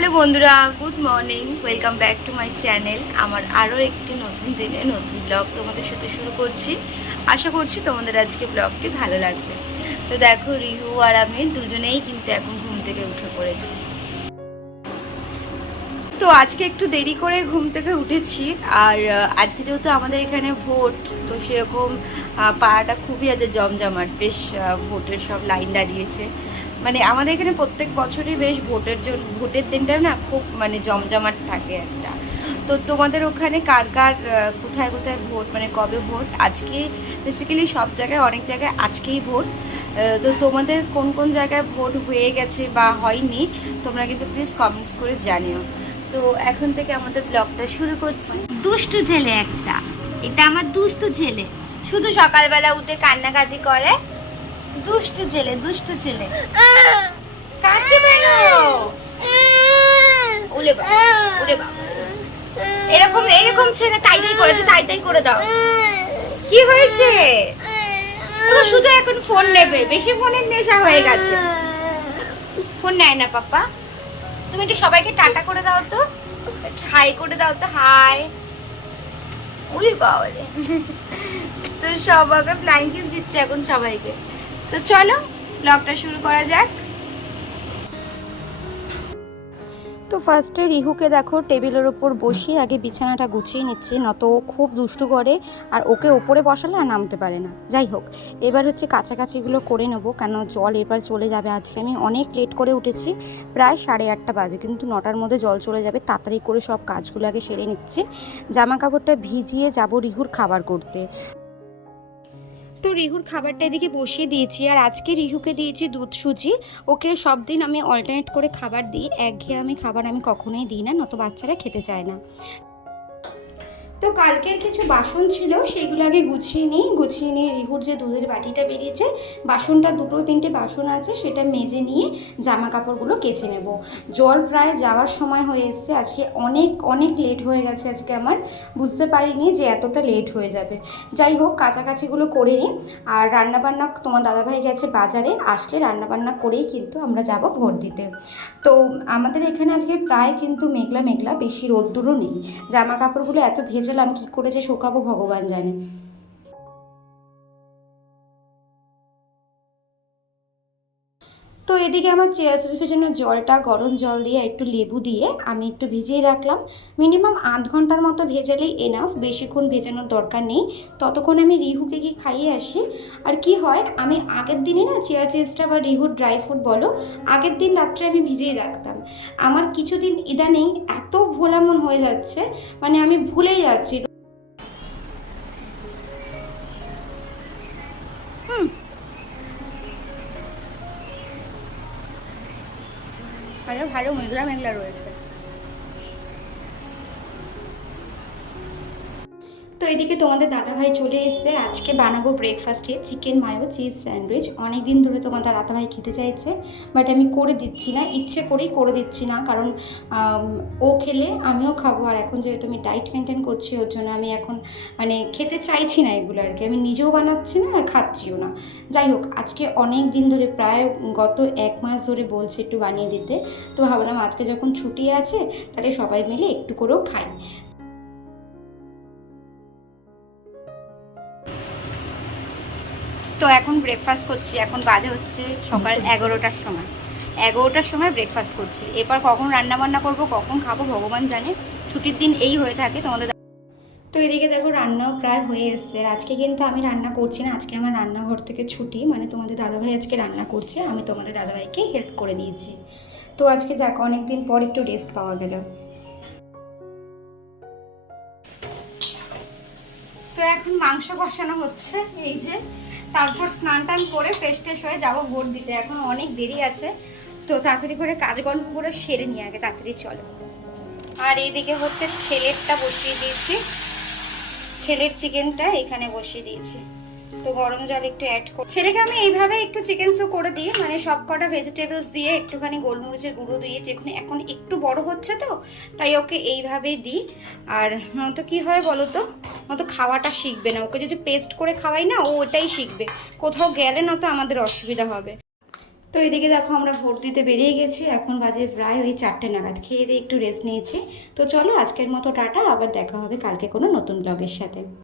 Hello বন্ধুরা, good morning, welcome back to my channel. আমার আরও একটি নতুন দিনে নতুন ব্লগ তোমাদের সাথে শুরু করছি। আশা করছি তোমাদের আজকে ব্লগটি ভালো লাগবে। তো দেখো, রিহু আর আমি দুজনেই কিন্তু এখন ঘুম থেকে উঠে পড়েছি। তো আজকে একটু দেরি করে ঘুম থেকে উঠেছি। আর আজকে যেহেতু আমাদের এখানে ভোট, তো সেরকম পাড়াটা খুবই আজ জমজমাট, বেশ ভোটের সব লাইন দাঁড়িয়েছে। মানে আমাদের এখানে প্রত্যেক বছরই বেশ ভোটের দিনটা না খুব মানে জমজমাট থাকে একটা। তো তোমাদের ওখানে কার কার কোথায় কোথায় ভোট, মানে কবে ভোট? আজকে বেসিক্যালি সব জায়গায়, অনেক জায়গায় আজকেই ভোট। তো তোমাদের কোন কোন জায়গায় ভোট হয়ে গেছে বা হয়নি, তোমরা কিন্তু প্লিজ কমেন্টস করে জানিও। তো এখন থেকে আমাদের ব্লগটা শুরু করছি। দুষ্টু ছেলে একটা, এটা আমার দুষ্টু ছেলে, শুধু সকালবেলা উঠে কান্নাকাটি করে। দুষ্টু ছেলে, দুষ্টু ছেলে। কাঁদছে কেন? উলে বাবা, উলে বাবা, এরকম এরকম ছেলে তাই তাই করে, তাই তাই করে দাও। কি হয়েছে? ও শুধু এখন ফোন নেবে, বেশি ফোনের নেশা হয়ে গেছে। ফোন নেয় না পাপা। তুমি একটু সবাইকে টাটা করে দাও তো, হাই করে দাও তো, হাই। উলি বাবা রে, তো সবাইকে ফ্লাইং কিস দিচ্ছে এখন সবাইকে। তো চলো ব্লগটা শুরু করা যাক। তো ফার্স্টে রিহুকে দেখো টেবিলের ওপর বসিয়ে আগে বিছানাটা গুছিয়ে নিচ্ছি, নত ও খুব দুষ্টু করে আর ওকে ওপরে বসালে আর নামতে পারে না। যাই হোক, এবার হচ্ছে কাছাকাছিগুলো করে নেবো, কেন জল এবার চলে যাবে। আজকে আমি অনেক লেট করে উঠেছি, প্রায় 8:30 বাজে, কিন্তু 9টার মধ্যে জল চলে যাবে। তাড়াতাড়ি করে সব কাজগুলো আগে সেরে নিচ্ছি। জামা কাপড়টা ভিজিয়ে যাব রিহুর খাবার করতে। তো রিহুর খাবারটা এদিকে বসিয়ে দিয়েছি। আর আজকে রিহুকে দিয়েছি দুধ সুজি। ওকে সব দিন আমি অল্টারনেট করে খাবার দিই, একঘেয়ে আমি খাবার আমি কখনোই দিই না, নত বাচ্চারা খেতে চায় না। তো কালকের কিছু বাসন ছিল, সেগুলো আগে গুছিয়ে নিয়ে রিহুর যে দুধের বাটিটা বেরিয়েছে, বাসনটা 2-3টে বাসন আছে, সেটা মেজে নিয়ে জামা কাপড়গুলো কেচে নেব। জল প্রায় যাওয়ার সময় হয়ে এসছে। আজকে অনেক অনেক লেট হয়ে গেছে, আজকে আমার বুঝতে পারিনি যে এতটা লেট হয়ে যাবে। যাই হোক, কাছাকাছিগুলো করে নিই। আর রান্নাবান্না তোমার দাদাভাই গেছে বাজারে, আসলে রান্নাবান্না করেই কিন্তু আমরা যাব ভোট দিতে। তো আমাদের এখানে আজকে প্রায় কিন্তু মেঘলা মেঘলা, বেশি রোদ্দুরও নেই। জামা কাপড়গুলো এত ভেজালাম, কি করে যে শোকাবো ভগবান জানে। তো এদিকে আমার চেয়ার সিল্কের জন্য জলটা গরম জল দিয়ে একটু লেবু দিয়ে আমি একটু ভিজিয়ে রাখলাম। মিনিমাম আধ ঘন্টার মতো ভেজালেই এনাফ, বেশিক্ষণ ভেজানোর দরকার নেই। ততক্ষণ আমি রিহুকে কি খাইয়ে আসি। আর কি হয়, আমি আগের দিনই না চেয়ার চিজটা বা রিহুর ড্রাই ফ্রুট বলো, আগের দিন রাত্রে আমি ভিজিয়ে রাখতাম। আমার কিছুদিন ইদানিং এত ভোলামন হয়ে যাচ্ছে, মানে আমি ভুলেই যাচ্ছি। ভালো ভালো মেঘলা মেঘলা রয়েছে। তো এদিকে তোমাদের দাদাভাই চলে এসেছে। আজকে বানাবো ব্রেকফাস্টে চিকেন মায়ো চিজ স্যান্ডউইচ। অনেক দিন ধরে তোমাদের দাদাভাই খেতে চাইছে, বাট আমি করে দিচ্ছি না, ইচ্ছে করেই করে দিচ্ছি না, কারণ ও খেলে আমিও খাবো। আর এখন যেহেতু আমি ডায়েট মেনটেন করছি, ওর জন্য আমি এখন মানে খেতে চাইছি না এগুলো আর কি। আমি নিজেও বানাচ্ছি না আর খাচ্ছিও না। যাই হোক, আজকে অনেক দিন ধরে, প্রায় গত 1 মাস ধরে বলছে একটু বানিয়ে দিতে। তো ভাবলাম আজকে যখন ছুটি আছে, তাহলে সবাই মিলে একটু করেও খাই। তো এখন ব্রেকফাস্ট করছি। এখন বাজে হচ্ছে সকাল 11টার সময়। 11টার সময় ব্রেকফাস্ট করছি। এরপর কখন রান্না বান্না করবো, কখন খাবো ভগবান জানে। ছুটির দিন এই হয়ে থাকে তোমাদের। তো এদিকে দেখো রান্নাও প্রায় হয়ে এসছে। আজকে কিন্তু আমি রান্না করছি না, আজকে আমার রান্নাঘর থেকে ছুটি, মানে তোমাদের দাদাভাই আজকে রান্না করছে, আমি তোমাদের দাদাভাইকে হেল্প করে দিয়েছি। তো আজকে যাক, অনেকদিন পর একটু রেস্ট পাওয়া গেল। তো এখন মাংস কষানো হচ্ছে, এই যে। তারপর স্নান টান করে ফ্রেশ ট্রেশ হয়ে যাবো ভোট দিতে। এখন অনেক দেরি আছে, তো তাড়াতাড়ি করে কাজকর্ম করে সেরে নিয়ে আগে তাড়াতাড়ি চলো। আর এইদিকে হচ্ছে ছেলেরটা বসিয়ে দিয়েছি, ছেলের চিকেনটা এখানে বসিয়ে দিয়েছি। তো গরম জল একটু অ্যাড করে ছেলেকে আমি এইভাবে একটু চিকেন স্যুপ করে দিই, মানে সব কটা ভেজিটেবলস দিয়ে একটুখানি গোলমরিচের গুঁড়ো দিয়ে, যেখানে এখন একটু বড় হচ্ছে তো তাই ওকে এইভাবেই দিই। আর নয়তো কি হয় বলো তো, নয়তো খাওয়াটা শিখবে না। ওকে যদি পেস্ট করে খাওয়াই না, ও ওটাই শিখবে, কোথাও গেলে নয়তো আমাদের অসুবিধা হবে। তো এদিকে দেখো আমরা ভোট দিতে বেরিয়ে গেছি, এখন বাজে প্রায় ওই 4টে নাগাদ। খেয়ে দিয়ে একটু রেস্ট নিয়েছি। তো চলো আজকের মতো টাটা, আবার দেখা হবে কালকে কোনো নতুন ব্লগের সাথে।